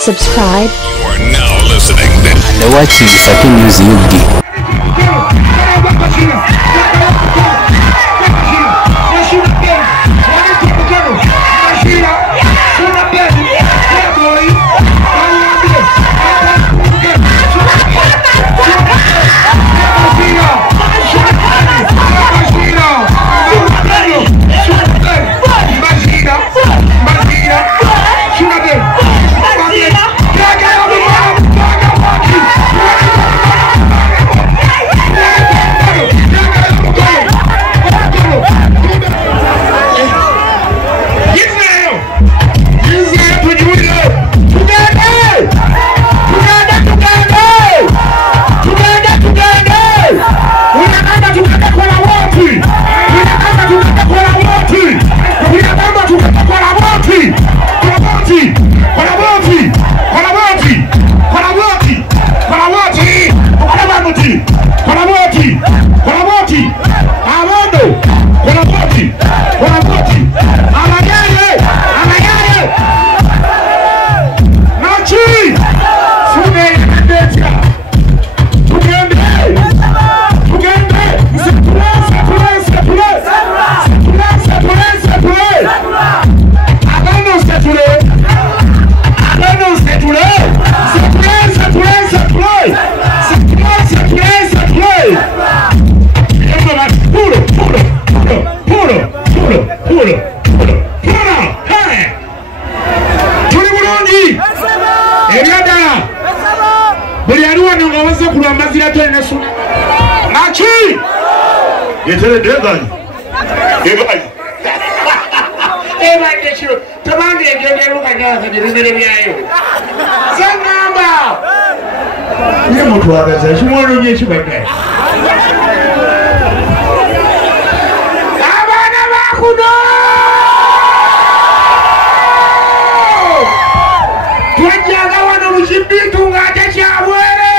Subscribe. You are now listening to the watching Masaka News UD. Mbaziira Tonny ne Ssuuna. Naki? Yeteredde Ebinyanya. Ebadde kiro. Tobanga egenda lukanyaaza n'ebimere byayo. Sangamba. Ye mutwagaza ekimwolonye ekibadde. Abaana ba kuno! Twajjaga wano mu kibbiitu ng'ate kyabwere.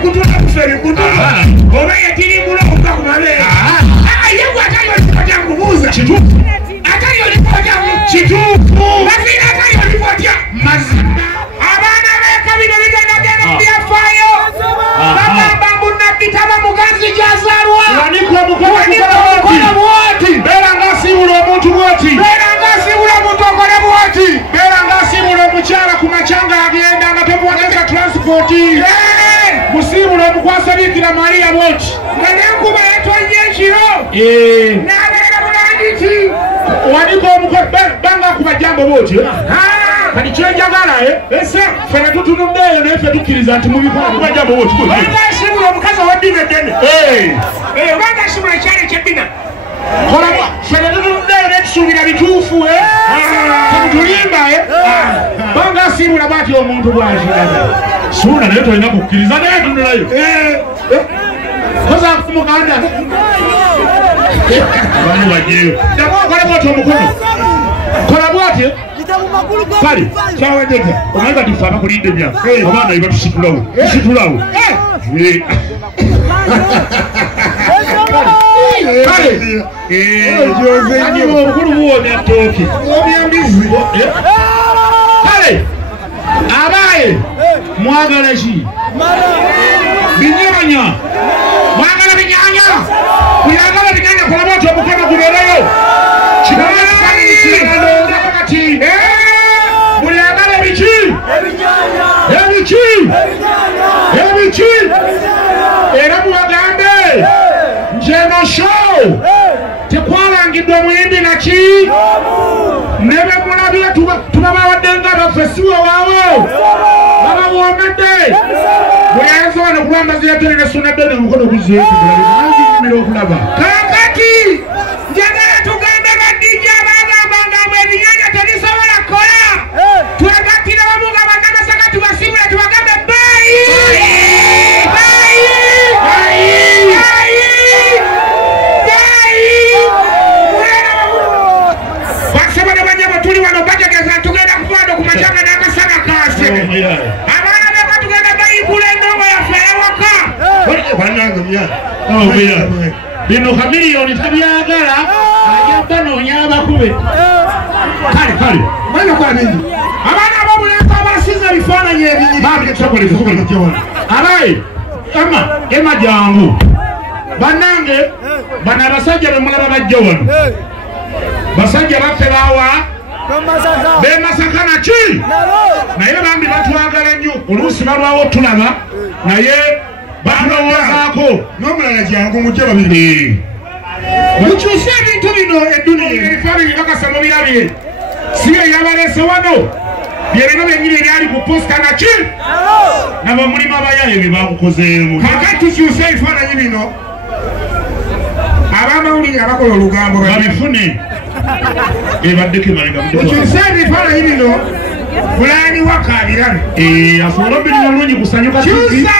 Kutoka feri kutu. Oba yetiri mulo kuka kumale. Yebu atayo lipotia kubuza. Chitufu. Atayo lipotia chitufu. Masira atayo lipotia mazima. Abana weka bino bigenda gena bya fayo. Baba babu na bitaba mugazi jazarwa. Waniko mukola mwati. Bera ngasi ulo muntu mwati. Bera ngasi ulo muntu okole mwati. Bera ngasi ulo muchala kumachanga agenda ngatomuwateka transport. Musimu ulo mukwasa bikira Maria mwati. Ngane nkuba yetu anyeshiro. Nabera mulangiti. Waniko mukola banga kuba jambo mwati. Kani chenjagala ese fena tutunumdeyo nefe tukiriza nti mubikora kuba jambo mwati. Wanga shimulo mukaza wadine dene. Wanga shimulo chale chebina. Kola fena tutunumdeyo netusubira bitufu Tulimba banga simula bati omuntu bwashiraga. Ssuuna naye tolina kukkiriza naye tunulayo. Koza kumuganda. Bani wajeyo. Ndabo kola bwati omukono. Kola bwati. Kale, kyawe ndege. Omanga difana kulinde bya. Abana iba tusitulawo. Tusitulawo. Kale. Ani omukulu muwonya toki. Obyambizi. Kale. Abaye. Mwagala ki? Binyanya. Mwagala binyanya. Kuyagala binyanya kola bwati omukono gubereyo. Era muwagambe njeno show tekwalangidwa muyimbi naki nebe mulabye tubabawaddenga bafesiwa waawo babawombedde bweyayenza wano kuba Mbaziira ne Ssuuna ddene mukono guzeekumira okulaba kakati njagala tugambe badijja abagambanga bwe Ebinyanya tebisobola kukola twagattira wamu nga bannamasaka tubasibula tubagambe bino kamiliyoni tabyagala ajja banoonya abakube kale mwana kwa nini abaana ababuleka abasiza bifaananyi ebinyiri alayi ema jangu bannange bano abasajja bemulaba bajja wano basajja baffe bawa Masaka naki naye bambi batwagala nnyo oluusi balwawo tulaba naye balowoozaako n'omulala jangu mujje babiri mukyuse ebintu bino edduniya ebifaananyi bakasa mubirabye si eyabaleese wano byebino byennyini ebyali ku posita naki nabo mulimu abayaye bye bakukozeemu kakati tukyuse ebifaananyi bino abamawulire abakola olugambo babifune ebaddeko ebalega mukyuse ebifaananyi bino fulani wakabirabe asobola obirina olungi kusanyuka kyusa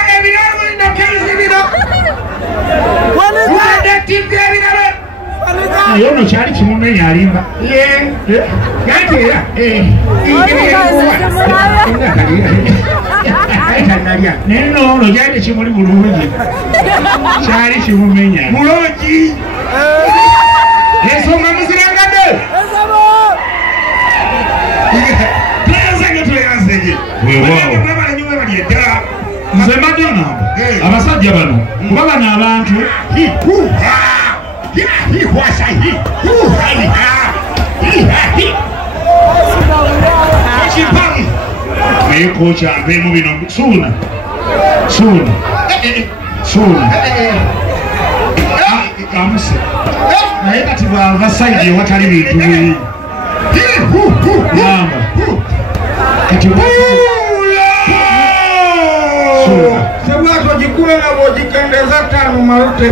yono kyali kimumenya alimba neno gyali kimuli bulungi kyali kimumenya mulungi ensonga muzirangadde tweyanzege tweyanzege balyeddala nze mbadde ngamba abasajja bano kuba bano abantu naye kocha avemu bino Ssuuna amuse naye kati bwava saidi ewatali bintu biri gamba kati sebwatogikubera bwogikendeza ttaano malute